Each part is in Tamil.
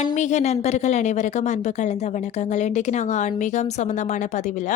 ஆன்மீக நண்பர்கள் அனைவருக்கும் அன்பு கலந்த வணக்கங்கள். இன்றைக்கு நாங்கள் ஆன்மீகம் சம்மந்தமான பதிவில்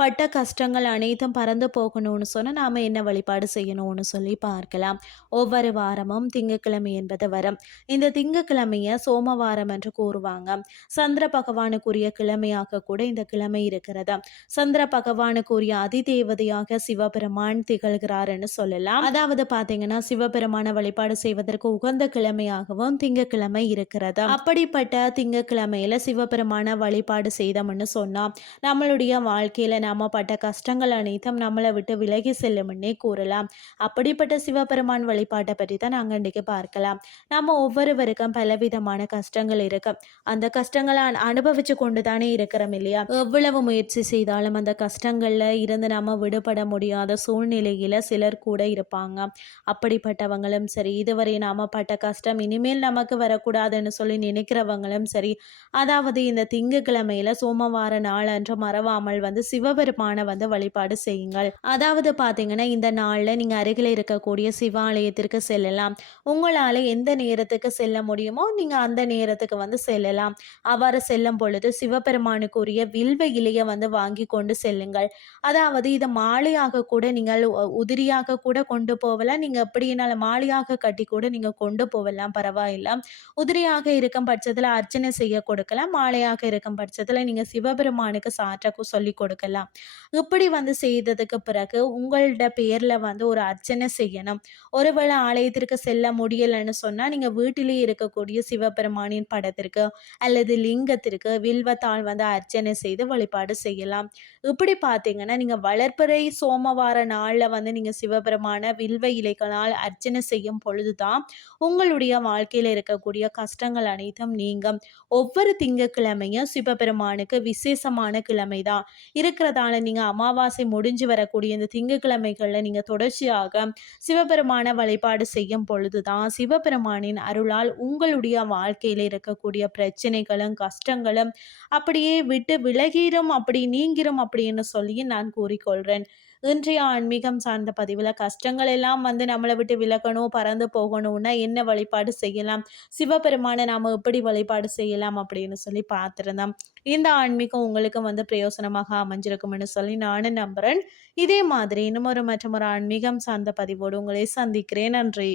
பட்ட கஷ்டங்கள் அனைத்தும் பறந்து போகணும்னு சொன்னால் நாம் என்ன வழிபாடு செய்யணும்னு சொல்லி பார்க்கலாம். ஒவ்வொரு வாரமும் திங்கக்கிழமை என்பது வரும். இந்த திங்கட்கிழமையை சோமவாரம் என்று கூறுவாங்க. சந்திர பகவானுக்குரிய கிழமையாக கூட இந்த கிழமை இருக்கிறது. சந்திர பகவானுக்குரிய அதிதேவதையாக சிவபெருமான் திகழ்கிறாருன்னு சொல்லலாம். அதாவது பார்த்தீங்கன்னா சிவபெருமான வழிபாடு செய்வதற்கு உகந்த கிழமையாகவும் திங்கட்கிழமை இருக்கிறது. அப்படி இப்படிப்பட்ட திங்கட்கிழமையில சிவபெருமான வழிபாடு செய்தோம்னு சொன்னால் நம்மளுடைய வாழ்க்கையில் நாம் பட்ட கஷ்டங்கள் அனைத்தும் நம்மளை விட்டு விலகி செல்லும்னே கூறலாம். அப்படிப்பட்ட சிவபெருமான் வழிபாட்டை பற்றி தான் நாங்கள் இன்றைக்கி பார்க்கலாம். நம்ம ஒவ்வொருவருக்கும் பலவிதமான கஷ்டங்கள் இருக்கு. அந்த கஷ்டங்களை அனு- அனுபவிச்சு கொண்டு தானே இருக்கிறோம் இல்லையா? எவ்வளவு முயற்சி செய்தாலும் அந்த கஷ்டங்களில் இருந்து நம்ம விடுபட முடியாத சூழ்நிலையில் சிலர் கூட இருப்பாங்க. அப்படிப்பட்டவங்களும் சரி இதுவரை நாம் பட்ட கஷ்டம் இனிமேல் நமக்கு வரக்கூடாதுன்னு சொல்லி இருக்கிறவங்களும் சரி அதாவது இந்த திங்கக்கிழமையில சோமவார நாள் அன்று மறவாமல் வந்து சிவபெருமானை வந்து வழிபாடு செய்யுங்கள். அதாவது பார்த்தீங்கன்னா இந்த நாளில் நீங்கள் அருகில் இருக்கக்கூடிய சிவாலயத்திற்கு செல்லலாம். உங்களால் எந்த நேரத்துக்கு செல்ல முடியுமோ நீங்கள் அந்த நேரத்துக்கு வந்து செல்லலாம். அவ்வாறு செல்லும் பொழுது சிவபெருமானுக்குரிய வில்வ இலையை வந்து வாங்கி கொண்டு செல்லுங்கள். அதாவது இதை மாலையாக கூட நீங்கள் உதிரியாக கூட கொண்டு போகலாம் நீங்கள் எப்படினாலும் மாலையாக கட்டி கூட நீங்கள் கொண்டு போகலாம் பரவாயில்லை. உதிரியாக இருக்கும் பட்சத்தில் அர்ச்சனை செய்ய கொடுக்கலாம். மாலையாக இருக்கும் பட்சத்தில் நீங்கள் சிவபெருமானுக்கு சாற்ற சொல்லி கொடுக்கலாம். இப்படி வந்து செய்ததுக்கு பிறகு உங்களோட பேரில் வந்து ஒரு அர்ச்சனை செய்யணும். ஒருவேளை ஆலயத்திற்கு செல்ல முடியலைன்னு சொன்னால் நீங்கள் வீட்டிலேயே இருக்கக்கூடிய சிவபெருமானின் படத்திற்கு அல்லது லிங்கத்திற்கு வில்வத்தால் வந்து அர்ச்சனை செய்து வழிபாடு செய்யலாம். இப்படி பார்த்தீங்கன்னா நீங்கள் வளர்ப்பிறை சோமவார நாளில் வந்து நீங்கள் சிவபெருமான வில்வ இலைகளால் அர்ச்சனை செய்யும் பொழுது தான் உங்களுடைய வாழ்க்கையில் இருக்கக்கூடிய கஷ்டங்கள் அனைத்தும் நீங்கும். ஒவ்வொரு திங்கட்கிழமையும் சிவபெருமானுக்கு விசேஷமான கிழமை தான் இருக்கிறதால நீங்கள் அமாவாசை முடிஞ்சு வரக்கூடிய இந்த திங்கக்கிழமைகளில் நீங்கள் தொடர்ச்சியாக சிவபெருமான வழிபாடு செய்யும் பொழுது தான் சிவபெருமானின் அருளால் உங்களுடைய வாழ்க்கையில் இருக்கக்கூடிய பிரச்சனைகளும் கஷ்டங்களும் அப்படியே விட்டு விலகிரும் அப்படி நீங்கிரும் அப்படின்னு சொல்லி நான் கூறிக்கொள்கிறேன் இன்றைய ஆன்மீகம் சார்ந்த பதிவில் கஷ்டங்கள் எல்லாம் வந்து நம்மளை விட்டு விலகணும் பறந்து போகணும்னா என்ன வழிபாடு செய்யலாம்? சிவபெருமானை நாம் எப்படி வழிபாடு செய்யலாம் அப்படின்னு சொல்லி பார்த்துருந்தோம். இந்த ஆன்மீகம் உங்களுக்கு வந்து பிரயோசனமாக அமைஞ்சிருக்கும்னு சொல்லி நானும் நம்புகிறேன் இதே மாதிரி இன்னும் ஒரு மற்றும் ஒரு ஆன்மீகம் சார்ந்த பதிவோடு உங்களை சந்திக்கிறேன். நன்றி.